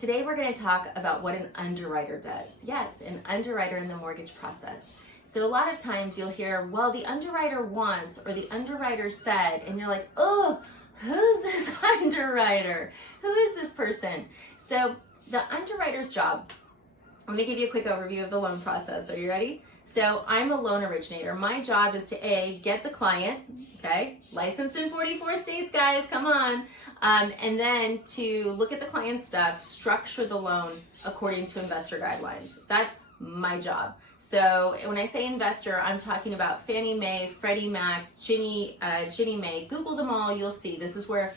Today we're going to talk about what an underwriter does. Yes, an underwriter in the mortgage process. So a lot of times you'll hear, well, the underwriter wants, or the underwriter said, and you're like, oh, who's this underwriter? Who is this person? So the underwriter's job, let me give you a quick overview of the loan process. Are you ready? So I'm a loan originator. My job is to get the client, okay, licensed in 44 states, guys, come on, and then to look at the client's stuff, structure the loan according to investor guidelines. That's my job. So when I say investor, I'm talking about Fannie Mae, Freddie Mac, Ginnie Mae. Google them all, you'll see. This is where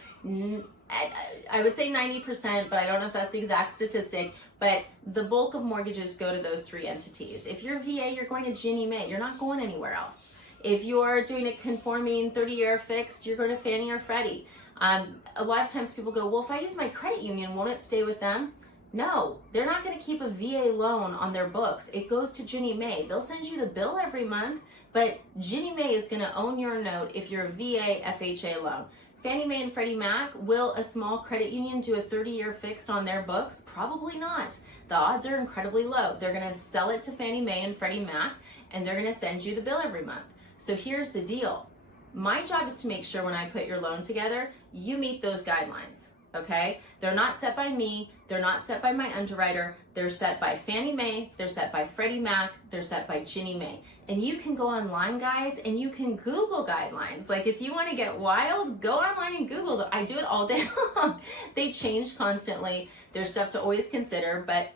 I would say 90%, but I don't know if that's the exact statistic, but the bulk of mortgages go to those three entities. If you're VA, you're going to Ginnie Mae. You're not going anywhere else. If you're doing a conforming 30-year fixed, you're going to Fannie or Freddie. A lot of times people go, well, if I use my credit union, won't it stay with them? No, they're not going to keep a VA loan on their books. It goes to Ginnie Mae. They'll send you the bill every month, but Ginnie Mae is going to own your note if you're a VA FHA loan. Fannie Mae and Freddie Mac, will a small credit union do a 30-year fixed on their books? Probably not. The odds are incredibly low. They're going to sell it to Fannie Mae and Freddie Mac, and they're going to send you the bill every month. So here's the deal. My job is to make sure when I put your loan together, you meet those guidelines. Okay? They're not set by me, they're not set by my underwriter, they're set by Fannie Mae, they're set by Freddie Mac, they're set by Ginnie Mae. And you can go online, guys, and you can Google guidelines. Like if you want to get wild, go online and Google them. I do it all day long. They change constantly. There's stuff to always consider, but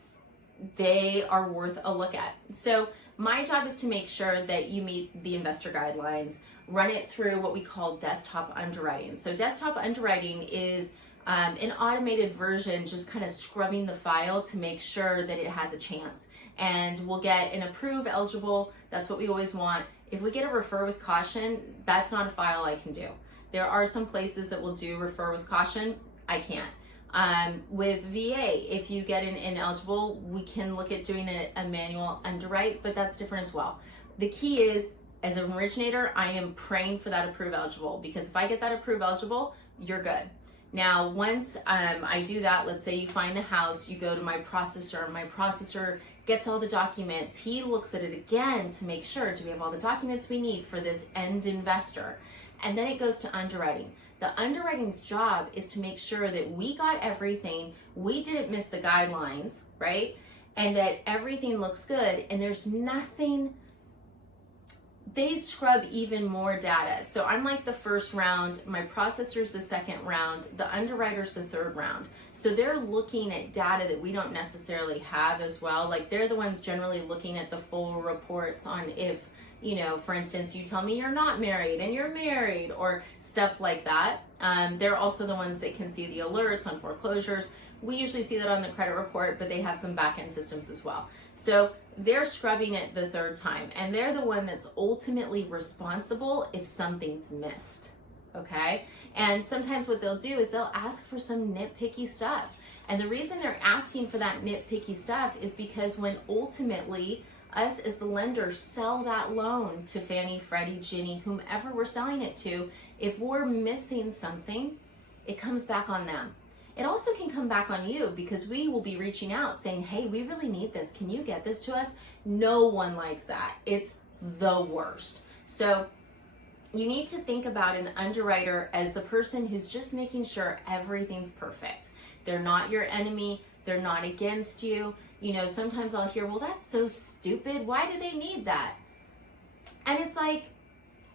they are worth a look at. So my job is to make sure that you meet the investor guidelines, run it through what we call desktop underwriting. So desktop underwriting is an automated version, just kind of scrubbing the file to make sure that it has a chance. And we'll get an approve eligible, that's what we always want. If we get a refer with caution, that's not a file I can do. There are some places that will do refer with caution, I can't. With VA, if you get an ineligible, we can look at doing a manual underwrite, but that's different as well. The key is, as an originator, I am praying for that approve eligible, because if I get that approve eligible, you're good. Now, once I do that, let's say you find the house, you go to my processor gets all the documents, he looks at it again to make sure, do we have all the documents we need for this end investor? And then it goes to underwriting. The underwriting's job is to make sure that we got everything, we didn't miss the guidelines, right? And that everything looks good, and there's nothing. They scrub even more data. So I'm like the first round, my processor's the second round, the underwriter's the third round. So they're looking at data that we don't necessarily have as well. Like they're the ones generally looking at the full reports on if, you know, for instance, you tell me you're not married and you're married or stuff like that. They're also the ones that can see the alerts on foreclosures. We usually see that on the credit report, but they have some back-end systems as well. So they're scrubbing it the third time, and they're the one that's ultimately responsible if something's missed, okay? And sometimes what they'll do is they'll ask for some nitpicky stuff. And the reason they're asking for that nitpicky stuff is because when ultimately us as the lender sell that loan to Fannie, Freddie, Ginnie, whomever we're selling it to, if we're missing something, it comes back on them. It also can come back on you because we will be reaching out saying, hey, we really need this. Can you get this to us? No one likes that. It's the worst. So you need to think about an underwriter as the person who's just making sure everything's perfect. They're not your enemy. They're not against you. You know, sometimes I'll hear, well, that's so stupid. Why do they need that? And it's like,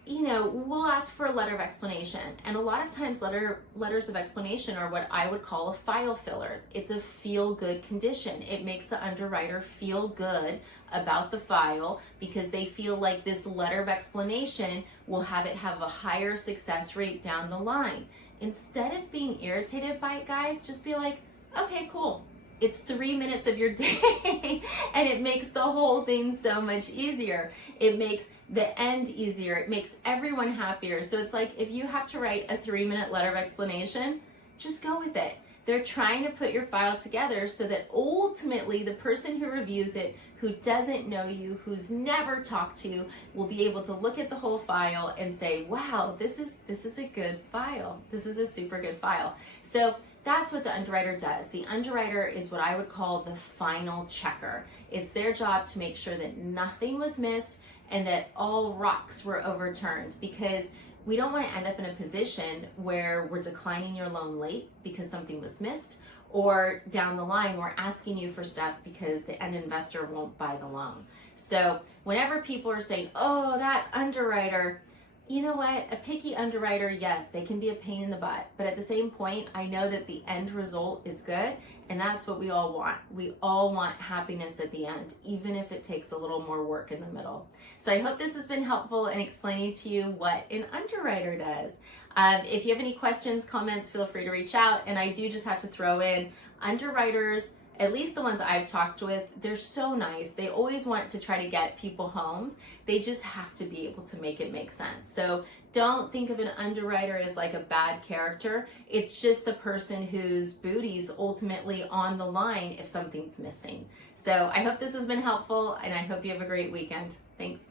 you know, we'll ask for a letter of explanation. And a lot of times letters of explanation are what I would call a file filler. It's a feel-good condition. It makes the underwriter feel good about the file because they feel like this letter of explanation will have it have a higher success rate down the line. Instead of being irritated by it, guys, just be like, okay, cool. It's 3 minutes of your day and it makes the whole thing so much easier. It makes the end easier. It makes everyone happier. So it's like if you have to write a 3-minute letter of explanation, just go with it. They're trying to put your file together so that ultimately the person who reviews it, who doesn't know you, who's never talked to you, will be able to look at the whole file and say, wow, this is a good file. This is a super good file. So That's what the underwriter does. The underwriter is what I would call the final checker. It's their job to make sure that nothing was missed and that all rocks were overturned, because we don't want to end up in a position where we're declining your loan late because something was missed, or down the line we're asking you for stuff because the end investor won't buy the loan. So whenever people are saying, oh, that underwriter, you know what, a picky underwriter, yes, they can be a pain in the butt, but at the same point, I know that the end result is good, and that's what we all want. We all want happiness at the end, even if it takes a little more work in the middle. So I hope this has been helpful in explaining to you what an underwriter does. If you have any questions, comments, feel free to reach out. And I do just have to throw in, underwriters, at least the ones I've talked with, they're so nice. They always want to try to get people homes. They just have to be able to make it make sense. So don't think of an underwriter as like a bad character. It's just the person whose booty's ultimately on the line if something's missing. So I hope this has been helpful, and I hope you have a great weekend. Thanks.